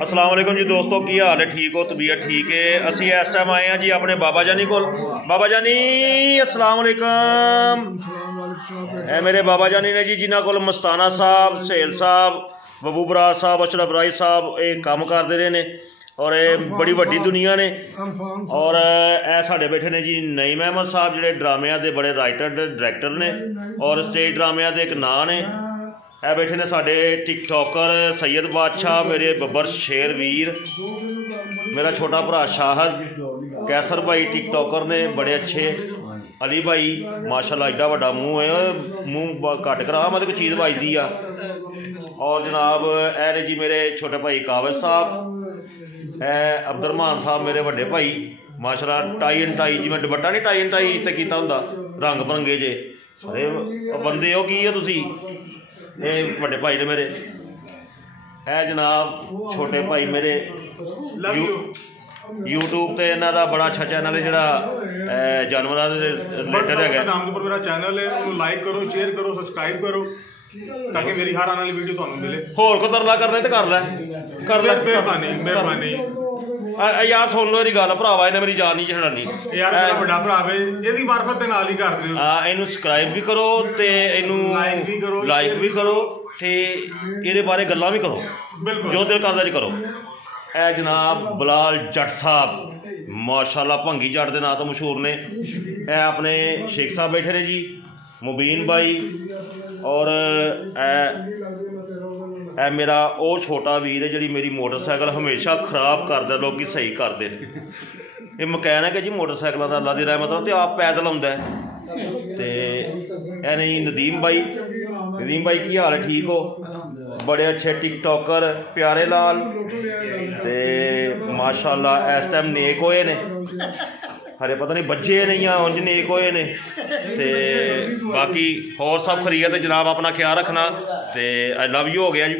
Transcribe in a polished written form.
अस्सलाम वालेकुम जी दोस्तों, की हाल है? ठीक हो? तबीयत ठीक है? असी इस टाइम आए हैं जी अपने बाबा जानी को। बाबा जानी अस्सलाम वालेकुम। मेरे बाबा जानी ने जी जिन्हों को मस्ताना साहब, सहेल साहब, बबू बराज साहब, अशरफ राय साहब ये काम करते रहे ने और बड़ी वड्डी दुनिया ने। और ए साढ़े बैठे ने जी नईम अहमद साहब जोड़े ड्रामिया के बड़े राइटर डायरैक्टर ने और स्टेज ड्रामिया के एक नां ने। ए बैठे ने साढ़े टिकटॉकर सैयद बादशाह, मेरे बब्बर शेर वीर, मेरा छोटा भरा शाहद, कैसर भाई टिकटॉकर ने बड़े अच्छे, अली भाई माशाल्लाह एडा वड्डा मूँह है, मूँह घट करा मतलब कोई चीज़ बजती आ। और जनाब ए ने जी मेरे छोटे भाई काबिज साहब, अब्दुलरहमान साहब मेरे वड्डे भाई माशाल्लाह, टाई एंड टाई जिवें दुपट्टा नहीं टाई एंड टाई ते कीता हुंदा रंग बरंगे जे। अरे बंदे हो की है तुसी? ये वड्डे भाई ने मेरे, है जनाब छोटे भाई मेरे यूट्यूब ते इन्हां दा बड़ा अच्छा चैनल है जिहड़ा जानवरां दे रिलेटेड है। नाम के ऊपर मेरा चैनल है, उन्हें लाइक करो, शेयर करो, सब्सक्राइब करो ताकि मेरी हर आने वाली वीडियो तुहानूं मिले। होर को तरला करना तो कर लै, मेहरबानी यार सुन लो मेरी गल भरावा, इन्हें मेरी जान नहीं छड़ानी यार, मेरा बड़ा भरा है इहदी मार्फत दे नाल ही कर दिओ। हां इहनूं सब्सक्राइब भी करो ते इहनूं लाइक भी करो ते इहदे बारे गल्लां भी करो, बिल्कुल जो दिल करदा जी करो। ए जनाब बिलाल जट साहब माशाल्लाह भंगी जट दे नां तो मशहूर ने। ए अपने शेख साहब बैठे ने जी, मुबीन भाई और ए मेरा वो छोटा वीर है जी मेरी मोटरसाइकिल हमेशा खराब करता, लोग सही करते। ये मकैनिक है जी मोटरसाइकिलों का, अल्लाह की रहमत तो आप पैदल आउंदा ते ए नहीं नदीम भाई की हाल है? ठीक हो? बड़े अच्छे टिकटॉकर प्यारे लाल ते माशाल्लाह इस टाइम नेक होए ने, हरे पता नहीं बच्चे नहीं हैं उंज नेक होए ने ते बाकी होर सब खरीद। जनाब अपना ख्याल रखना ते आई लव यू हो गया जी।